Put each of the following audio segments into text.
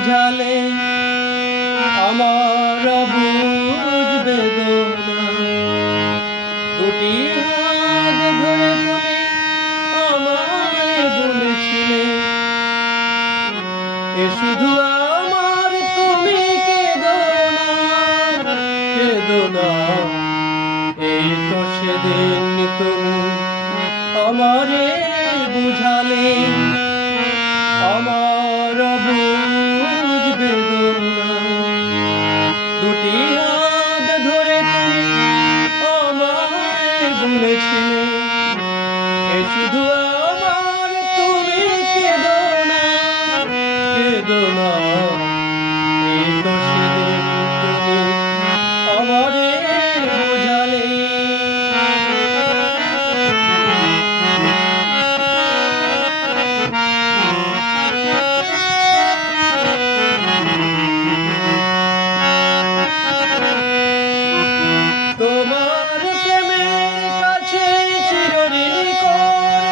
বোঝালে আমার বুঝ বেদনা। দুটি হাত ধরে তুমি আমায় বলেছিলে এ শুধু আমার, তুমি কেঁদো না, কেঁদো না। এই তো সেদিন তুমি আমারে বুঝালে আমার বুঝ বেদনা। দুটি হাত ধরে তুমি আমায় বলেছিলে এ শুধু আমার, তুমি কেঁদো না, কেঁদো না। এই তো সেদিন তুমি আমারে বুঝালে। তোমার প্রেমের কাছে চিরঋণী করে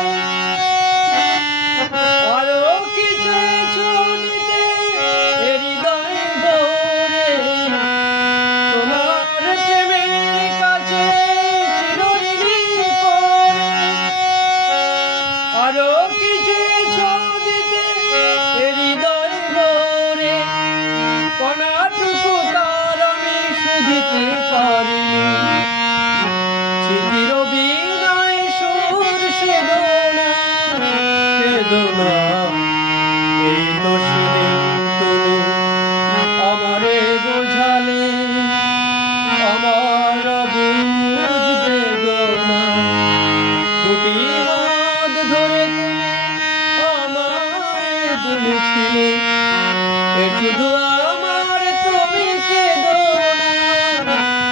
আরো কি চেয়েছো নিতে এ হৃদয় ভরে। তোমার প্রেমের কাছে চিরঋণী করে আরো কি চেয়েছো দিতে এ হৃদয় ভরে। কণাটুকু তার আমি শুধিতে পারিনি, স্মৃতির বিনায় সুর শুধো না, কেঁদো না। এই তো সেদিন তুমি আমারে বোঝালে আমার বুঝ বেদনা। দুটি হাত ধরে তুমি আমায় বলেছিলে এ শুধু আমার, তুমি কেঁদো না,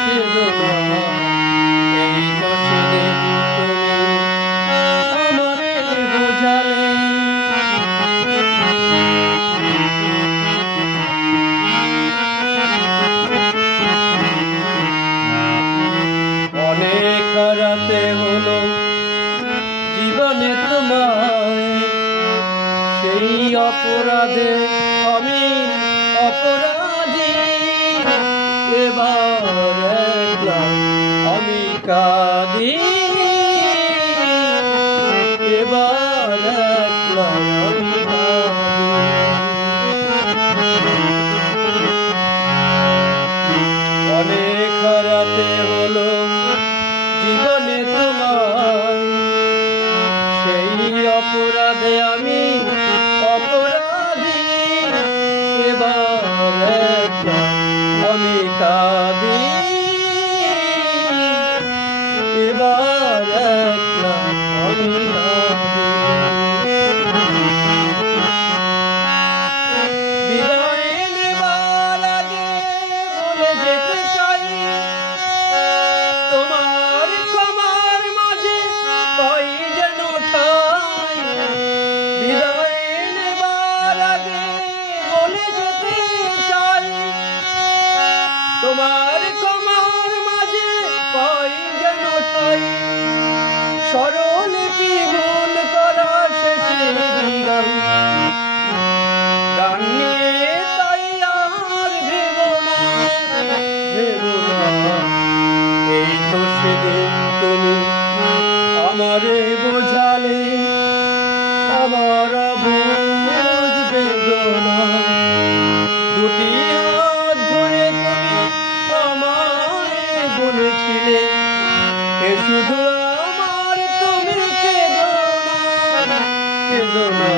কেঁদো না। এই তো সেদিন তুমি আমারে বোঝালে। অনেক রাতে হলো জীবনে তোমায়, সেই অপরাধে আমি অপরাধী। এবার একলা আমি কাঁদি, এবার একলা আমি কাঁদি। অনেক রাতে হলো জীবনে তোমায়, সেই অপরাধে আমি অপরাধী। এবার একলা আমি কাঁদি, এবার একলা আমি কাঁদি। বিদায় নেবার আগে বলে যেতে চাই তোমার ক্ষমার মাঝে পাই যেন ঠাই। বিদায় নেবার আগে বলে যেতে চাই তোমার ক্ষমার মাঝে পাই যেন ঠাই। স্বরলিপি ভুল করা শেষের গান, গান নিয়ে তাই আর ভেবো না, ভেবো না। এই তো সেদিন তুমি আমারে বোঝালে আমার বুঝ বেদনা। দুটি হাত ধরে তুমি আমায় বলেছিলে এ শুধু আমার, তুমি কেঁদো না, কেঁদো না।